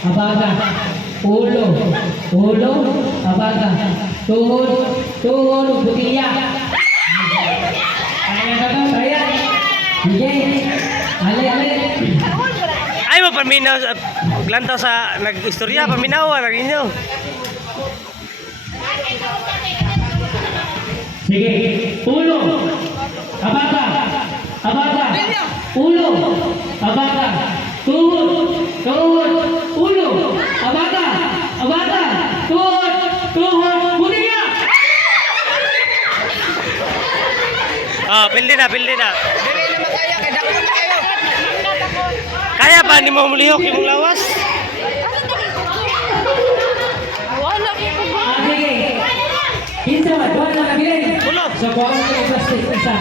abaga, ulo, ulo, abaga, tuhod, tuhod, butiya. Kaya na to, kaya. Sige, ale, ale. Ay mo paminaw lantaw sa nag-istorya paminaw lagi inyo. Sige, ulo, abaga, abaga, ulo, abaga, tuhod, tuhod, ulo, abaga, abaga, tuhod, tuhod, butiya. Ah, pildi na, pildi na. Dili na makaya kay dako na kayo. Kaya ba ni mo mulihok imong lawas? Wala ko po. Sige, kinsa ba? Duha na kabilin. Ulo. Sa kuha ko ng plastic, isa.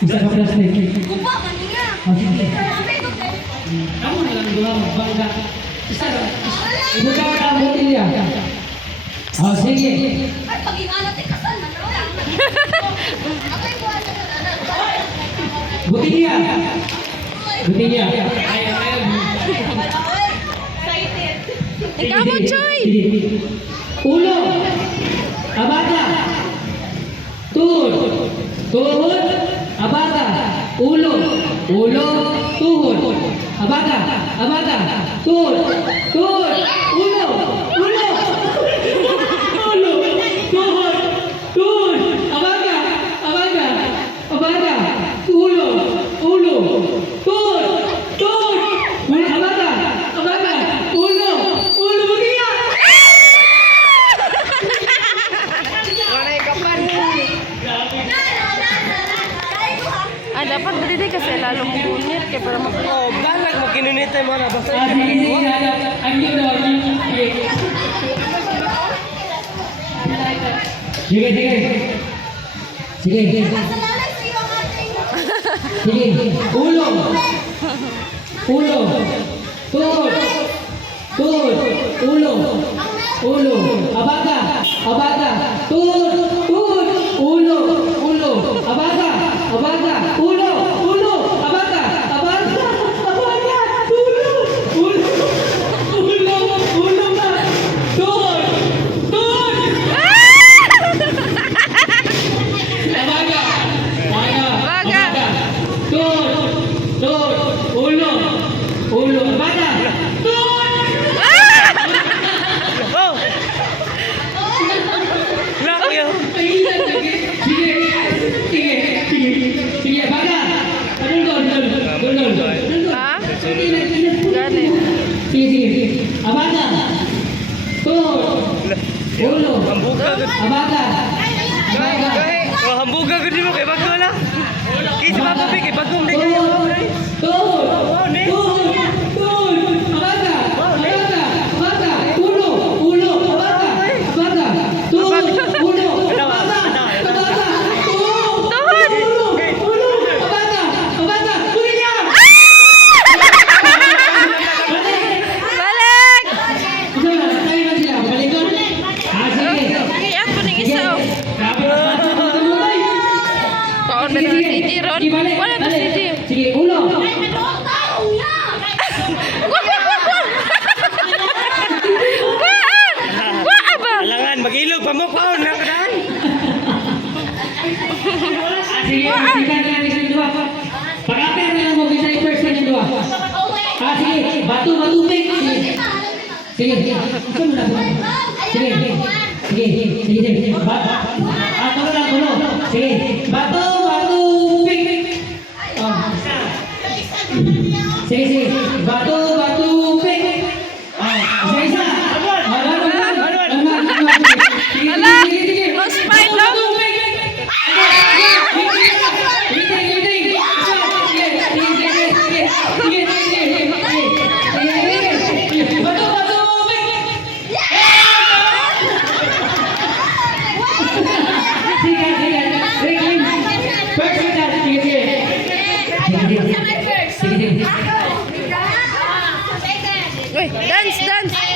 Isa ka plastic. Kupa kanina. Sige. Ako na lang duha magbangga. Isa. Ibuka ka ang botilya. Sige. Ay, pag-inanat ay kasal na naman. Ako'y buwan na naman. Botilya. Botilya. Excited. Ikaw mo, Choy. Ulo. Abaga. Tuhod. Tuhod. Abaga. Ulo. Ulo. Tuhod. Abaga. Abaga. Tuhod. Tuhod. Ulo. Ulo. Ulo. Tuhod. Tuhod. Abaga. Abaga. Abaga. Ulo. Ulo. Tuhod. Tuhod. Ulo. Abaga. Abaga. Ulo. Ulo. Butiya. Wala ikapan. Ah, dapat berdiri kasi lalong bunit kaya para Oh, balag mo kinunita mo na basta. Sige, sige. Ang yun daw. Sige, sige. Sige, sige. Sige. Ulo. Ulo. Tuhod. Tuhod. Ulo. Ulo. Abaga. Abaga. Tuhod. Tuhod. Ulo. Ulo. Abaga. Abaga. Ulo. Ulo. Abaga. Abaga. Abaga. Ulo. Ulo. Ulo. Ulo ba? Tuhod. Tuhod. Abaga. Abaga. Abaga. Tuhod. Tuhod. Ulo. Ulo. Abaga. Tuhod. Oh. Nak yo. Sige. Sige. Sige. Sige. Sige. Abaga. Dul. Ha? Gani. Sige. Sige. Abaga. Tuhod. Ulo. Hambuga gud. Abaga. Abaga. Oh, hambuga gud mo kay bago na. Kisa ba pa kay bagong di kayo. Tuhod. Tuhod. Tuhod. Abaga. Abaga. Abaga. Ulo. Ulo. Abaga. Abaga. Tuhod. Ulo. Abaga. Abaga. Tuhod. Ulo. Ulo. Abaga. Abaga. Butiya. Balik! Ito na. Tayo na sila. Balikon. Sige. Sige, ako ng isa. oh. Kapag Kaon ba na CD ron? Wala na CD. Sige, ulo. Waa ba? Alangan magilog pa mo paon na kadaan. Sige, bisa na natin dua. Pag-apir na lang mo bisa i-first na yung dua. Sige, batu pink. Sige, sige. Ito mo na. Sige, sige. Tulo lang, tulo. Sige, batu pink. Sige. Batu pink. Isa. Ala, no spine, no? Uy, dance!